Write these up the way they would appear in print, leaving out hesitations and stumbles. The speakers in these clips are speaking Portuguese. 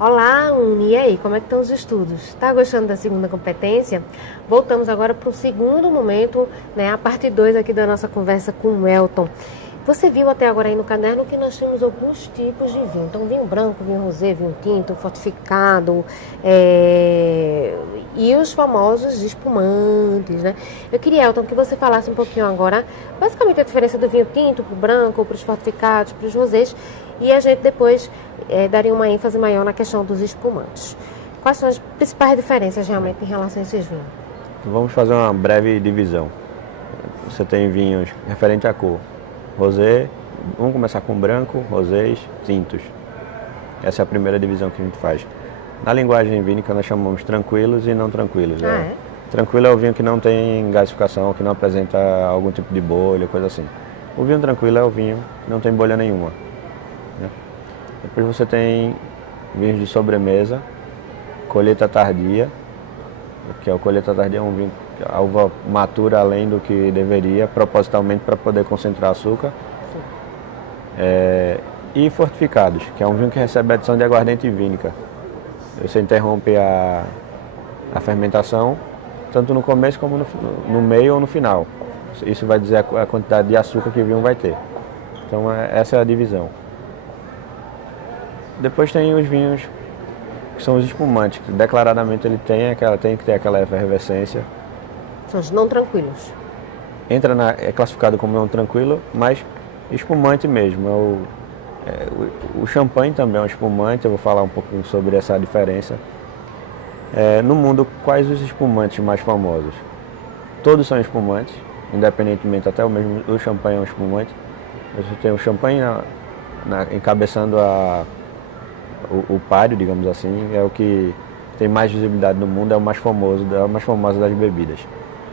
Olá, Uni, e aí, como é que estão os estudos? Está gostando da segunda competência? Voltamos agora para o segundo momento, né, a parte 2 aqui da nossa conversa com o Elton. Você viu até agora aí no caderno que nós temos alguns tipos de vinho. Então, vinho branco, vinho rosé, vinho tinto, fortificado, e os famosos espumantes, né? Eu queria, Elton, que você falasse um pouquinho agora, basicamente a diferença do vinho tinto para o branco, para os fortificados, para os rosés, e a gente depois daria uma ênfase maior na questão dos espumantes. Quais são as principais diferenças realmente em relação a esses vinhos? Vamos fazer uma breve divisão. Você tem vinhos referente à cor. Rosé, vamos começar com branco, rosés, tintos. Essa é a primeira divisão que a gente faz. Na linguagem vínica nós chamamos tranquilos e não tranquilos. Tranquilo é o vinho que não tem gasificação, que não apresenta algum tipo de bolha, coisa assim. O vinho tranquilo é o vinho que não tem bolha nenhuma. Né? Depois você tem vinhos de sobremesa, colheita tardia, que é o colheita tardia é um vinho que a uva matura além do que deveria, propositalmente para poder concentrar açúcar. E fortificados, que é um vinho que recebe a adição de aguardente vínica. Você interrompe a fermentação, tanto no começo como no meio ou no final. Isso vai dizer a quantidade de açúcar que o vinho vai ter. Então essa é a divisão. Depois tem os vinhos que são os espumantes, que declaradamente ele tem que ter aquela efervescência. São os não tranquilos. É classificado como não tranquilo, mas espumante mesmo. O champanhe também é um espumante, eu vou falar um pouquinho sobre essa diferença. No mundo, quais os espumantes mais famosos? Todos são espumantes, independentemente, até o champanhe é um espumante. Você tem o champanhe encabeçando o páreo, digamos assim, é o que tem mais visibilidade no mundo, é a mais famosa das bebidas.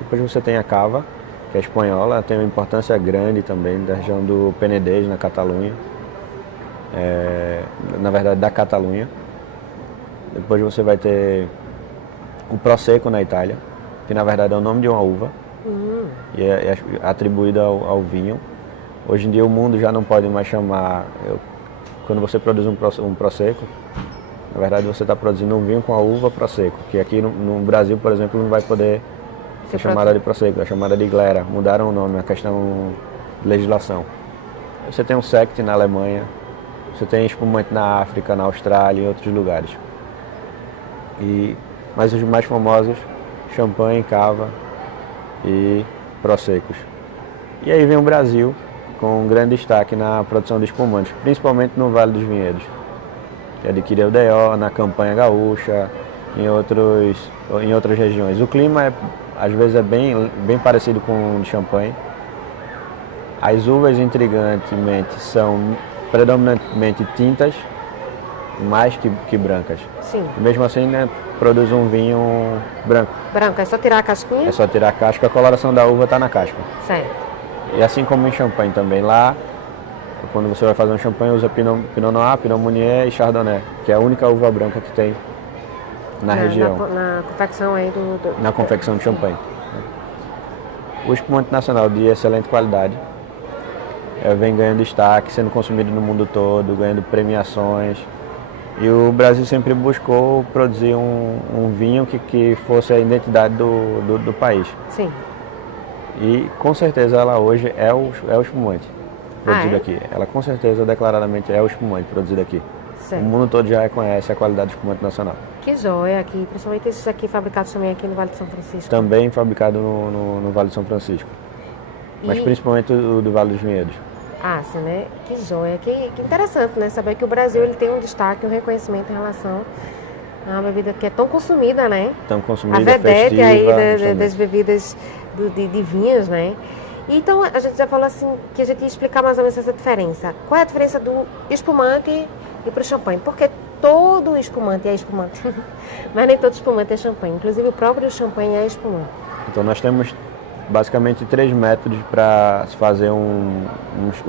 Depois você tem a cava, que é espanhola, tem uma importância grande também da região do Penedès, na Catalunha, na verdade da Catalunha. Depois você vai ter o Prosecco na Itália, que na verdade é o nome de uma uva, e é atribuída ao vinho. Hoje em dia o mundo já não pode mais chamar, quando você produz um Prosecco, na verdade você está produzindo um vinho com a uva Prosecco, que aqui no Brasil, por exemplo, não vai poder ser chamada de Prosecco, é chamada de Glera. Mudaram o nome, a questão de legislação. Você tem um Sekt na Alemanha, você tem espumante na África, na Austrália e em outros lugares. Mas os mais famosos, champanhe, cava e Proseccos. E aí vem o Brasil, com um grande destaque na produção de espumantes, principalmente no Vale dos Vinhedos, que adquiriu o DO, na Campanha Gaúcha, em outras regiões. O clima às vezes é bem parecido com o de champanhe. As uvas, intrigantemente, são predominantemente tintas, mais que brancas. Sim. Mesmo assim, né, produz um vinho branco. Branco, é só tirar a casquinha? É só tirar a casca, a coloração da uva está na casca. Certo. E assim como em champanhe também, lá, quando você vai fazer um champanhe, usa Pinot Noir, Pinot Meunier e Chardonnay, que é a única uva branca que tem na região. Na confecção aí Na confecção de champanhe. O espumante nacional de excelente qualidade vem ganhando destaque, sendo consumido no mundo todo, ganhando premiações. E o Brasil sempre buscou produzir um vinho que fosse a identidade do país. Sim. E com certeza ela hoje é o espumante produzido aqui. Ela com certeza declaradamente é o espumante produzido aqui. Certo. O mundo todo já reconhece a qualidade do espumante nacional. Que joia aqui, principalmente esses aqui fabricados também aqui no Vale de São Francisco. Também fabricado no Vale de São Francisco. Mas principalmente o do Vale dos Vinhedos. Sim, né? Que joia. Que interessante, né? Saber que o Brasil ele tem um destaque, um reconhecimento em relação a uma bebida que é tão consumida, né? Tão consumida, a vedete festiva, aí das bebidas de vinhos, né? Então, a gente já falou assim, que a gente ia explicar mais ou menos essa diferença. Qual é a diferença do espumante e para o champanhe? Porque todo espumante é espumante, mas nem todo espumante é champanhe. Inclusive, o próprio champanhe é espumante. Então, nós temos basicamente 3 métodos para se fazer um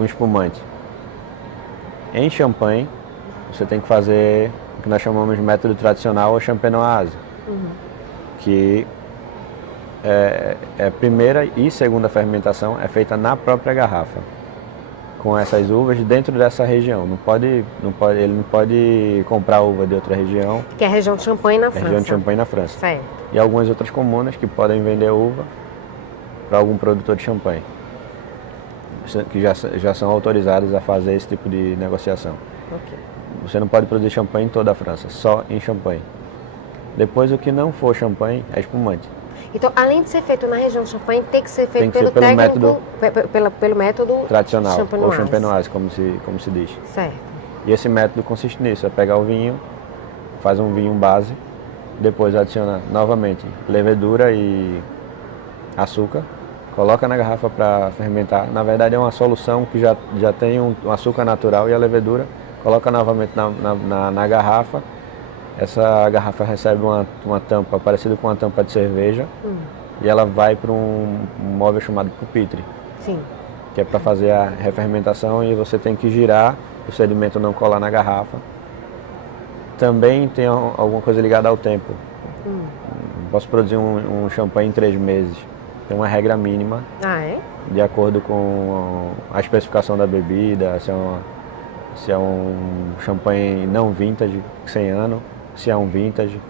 espumante. Em champanhe, você tem que fazer o que nós chamamos de método tradicional ou champenoise, que é primeira e segunda fermentação é feita na própria garrafa, com essas uvas dentro dessa região. Ele não pode comprar uva de outra região. Que é a região de Champagne na França. Região de Champagne na França. Certo. E algumas outras comunas que podem vender uva para algum produtor de champanhe, que já são autorizados a fazer esse tipo de negociação. Ok. Você não pode produzir champanhe em toda a França, só em Champagne. Depois, o que não for champanhe é espumante. Então, além de ser feito na região de Champagne, tem que ser feito Tem que ser pelo método pelo método tradicional, champenoise. ou champenoise, como se diz. Certo. E esse método consiste nisso, é pegar o vinho, faz um vinho base, depois adiciona novamente levedura e açúcar, coloca na garrafa para fermentar. Na verdade é uma solução que já tem um açúcar natural e a levedura, coloca novamente na garrafa. Essa garrafa recebe uma tampa parecida com uma tampa de cerveja e ela vai para um móvel chamado pupitre. Sim. Que é para fazer a refermentação e você tem que girar o sedimento não colar na garrafa. Também tem alguma coisa ligada ao tempo. Posso produzir um champanhe em 3 meses. Tem uma regra mínima. Ah, é? De acordo com a especificação da bebida, se é um champanhe não vintage, 100 anos, se é um vintage,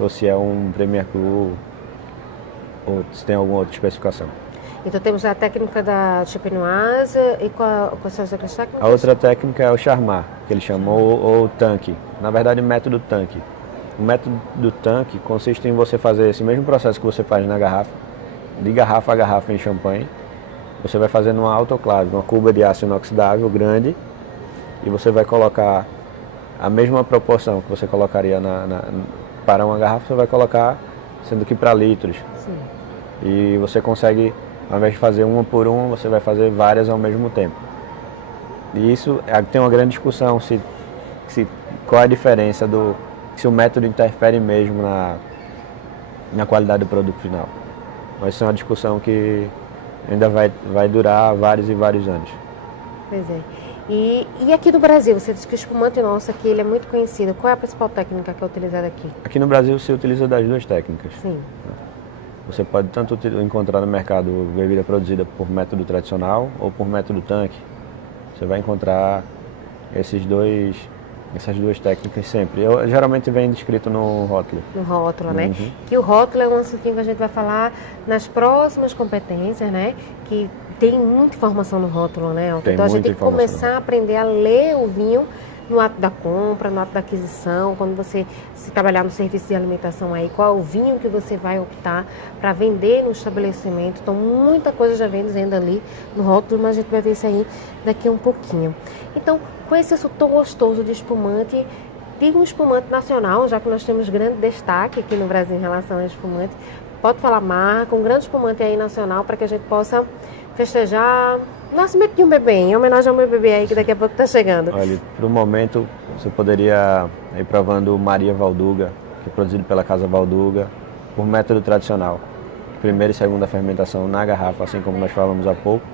ou se é um Premier Cru, ou se tem alguma outra especificação. Então temos a técnica da champenoise e quais são as outras técnicas? A outra técnica é o charmat, que ele chamou, ou o tanque. Na verdade, método tanque. O método do tanque consiste em você fazer esse mesmo processo que você faz na garrafa, de garrafa a garrafa em champanhe. Você vai fazer numa autoclave, uma cuba de aço inoxidável grande, e você vai colocar a mesma proporção que você colocaria para uma garrafa, você vai colocar, sendo que para litros. Sim. E você consegue, ao invés de fazer uma por uma, você vai fazer várias ao mesmo tempo. E isso tem uma grande discussão, qual é a diferença se o método interfere mesmo na qualidade do produto final. Mas isso é uma discussão que ainda vai durar vários e vários anos. Pois é. E aqui no Brasil, você disse que o espumante nosso aqui ele é muito conhecido. Qual é a principal técnica que é utilizada aqui? Aqui no Brasil se utiliza das duas técnicas. Sim. Você pode tanto encontrar no mercado bebida produzida por método tradicional ou por método tanque. Você vai encontrar essas duas técnicas sempre. Geralmente vem descrito no rótulo. No rótulo, né? Que o rótulo é um assuntinho que a gente vai falar nas próximas competências, né? Que tem muita informação no rótulo, né? Então a gente tem que começar a aprender a ler o vinho no ato da compra, no ato da aquisição, quando você se trabalhar no serviço de alimentação aí, qual é o vinho que você vai optar para vender no estabelecimento. Então muita coisa já vem dizendo ali no rótulo, mas a gente vai ver isso aí daqui a um pouquinho. Então, com esse assunto tão gostoso de espumante, diga um espumante nacional, já que nós temos grande destaque aqui no Brasil em relação ao espumante. Pode falar marca, um grande espumante aí nacional para que a gente possa festejar o nascimento de um bebê, em homenagem ao meu bebê aí que daqui a pouco está chegando. Olha, para o momento você poderia ir provando Maria Valduga, que é produzido pela Casa Valduga, por método tradicional. Primeira e segunda fermentação na garrafa, assim como nós falamos há pouco.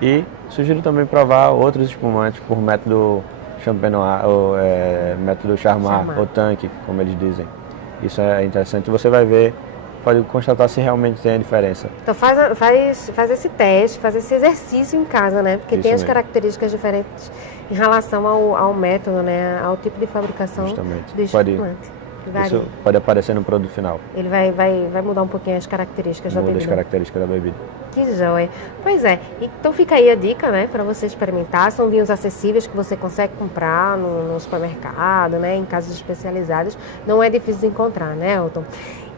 E sugiro também provar outros espumantes por método champenoise, ou método charmat, ou tanque, como eles dizem. Isso é interessante. Você vai ver, pode constatar se realmente tem a diferença. Então faz esse teste, faz esse exercício em casa, né? Porque Isso tem as mesmo. Características diferentes em relação ao método, né? Ao tipo de fabricação Justamente. do espumante. Isso pode aparecer no produto final. Ele vai mudar um pouquinho as características da bebida. Muda as características da bebida. Que joia. Pois é. Então fica aí a dica, né? Para você experimentar. São vinhos acessíveis que você consegue comprar no supermercado, né? Em casas especializadas. Não é difícil de encontrar, né, Elton?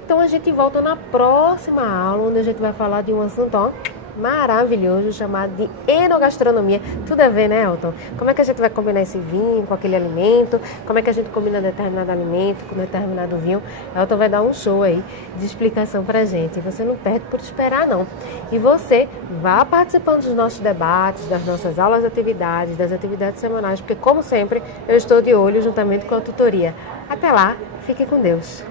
Então a gente volta na próxima aula, onde a gente vai falar de um assunto, ó, maravilhoso, chamado de enogastronomia. Tudo a ver, né, Elton? Como é que a gente vai combinar esse vinho com aquele alimento? Como é que a gente combina determinado alimento com determinado vinho? Elton vai dar um show aí de explicação pra gente. Você não perde por esperar, não. E você vá participando dos nossos debates, das nossas aulas, atividades, das atividades semanais, porque, como sempre, eu estou de olho juntamente com a tutoria. Até lá, fique com Deus.